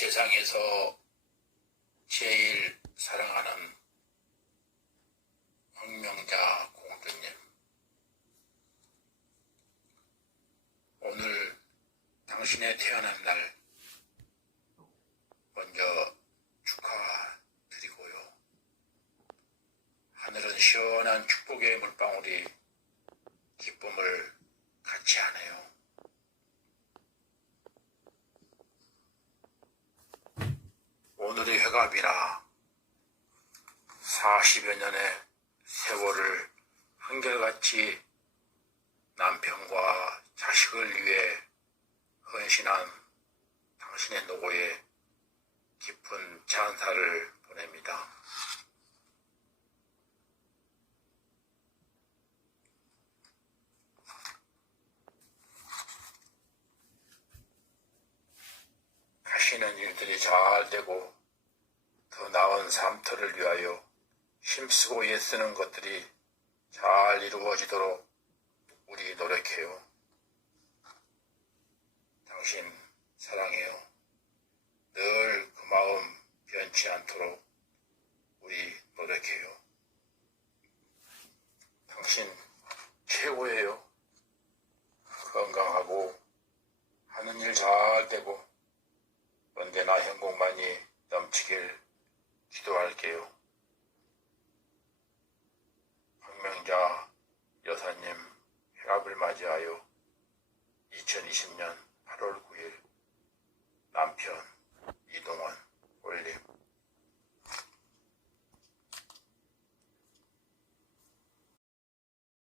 세상에서 제일 사랑하는 황명자 공주님. 오늘 당신의 태어난 날 먼저 축하드리고요. 하늘은 시원한 축복의 물방울이 기쁨을 같이 하네요. 오늘의 회갑이라 40여 년의 세월을 한결같이 남편과 자식을 위해 헌신한 당신의 노고에 깊은 찬사를 보냅니다. 하시는 일들이 잘 되고 더 나은 삶터를 위하여 힘쓰고 애쓰는 것들이 잘 이루어지도록 우리 노력해요. 당신 사랑해요. 늘 그 마음 변치 않도록 우리 노력해요. 당신 최고예요. 건강하고 하는 일 잘 되고 언제나 행복만이 넘치길 기도할게요. 황명자 여사님 혈압을 맞이하여 2020년 8월 9일 남편 이동원 올림